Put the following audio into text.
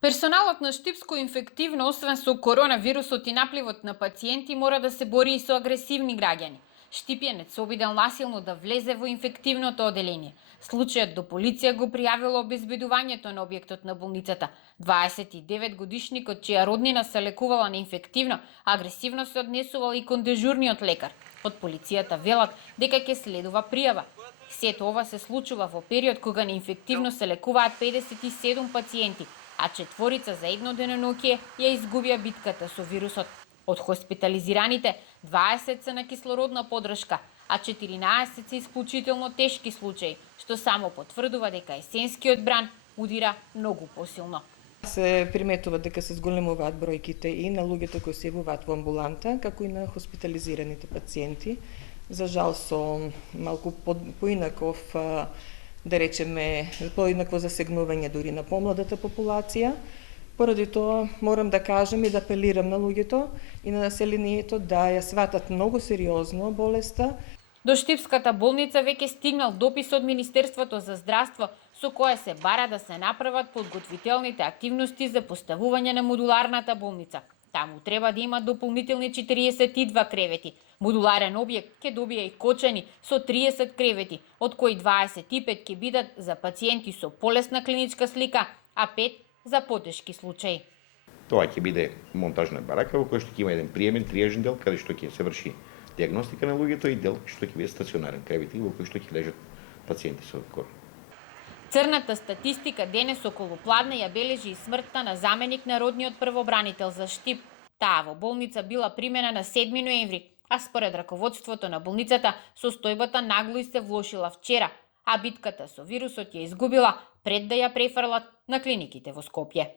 Персоналот на Штипско инфективно, освен со коронавирусот и напливот на пациенти, мора да се бори и со агресивни граѓани. Штипјенец се обидел насилно да влезе во инфективното оделение. Случајот до полиција го пријавило обезбедувањето на објектот на болницата. 29-годишникот, чија роднина се лекувала на инфективно, агресивно се однесувал и кон дежурниот лекар. Од полицијата велат дека ќе следува пријава. Сето ова се случува во период кога на инфективно се лекуваат 57 пациенти, а четворица за едно деноноќие ја изгубија битката со вирусот. Од хоспитализираните, 20 се на кислородна подршка, а 14 се исклучително тешки случаи, што само потврдува дека есенскиот бран удира многу посилно. Се приметува дека се зголемуваат бројките и на луѓето кои се јавуваат во амбуланта, како и на хоспитализираните пациенти. За жал со малку поинаков, да речеме, поинакво засегнување дури на помладата популација. Поради тоа морам да кажам и да апелирам на луѓето и на населението да ја сватат многу сериозно болеста. До Штипската болница веќе стигнал допис од Министерството за здравство со кое се бара да се направат подготвителните активности за поставување на модуларната болница. Таму треба да има дополнителни 42 кревети. Модуларен објект ќе добие и Кочани со 30 кревети, од кои 25 ќе бидат за пациенти со полесна клиничка слика, а 5 за потешки случаи. Тоа ќе биде монтажна барака во која што ќе има еден приемен триажен дел каде што ќе се врши диагностика на луѓето и дел што ќе биде стационарен кревети во кој што ќе лежат пациенти со корона. Црната статистика денес околу Пладне ја бележи и смртта на заменик на родниот првобранител за Штип. Таа во болница била примена на 7 ноември, а според раководството на болницата состојбата нагло и се влошила вчера, а битката со вирусот ја изгубила пред да ја префрлат на клиниките во Скопје.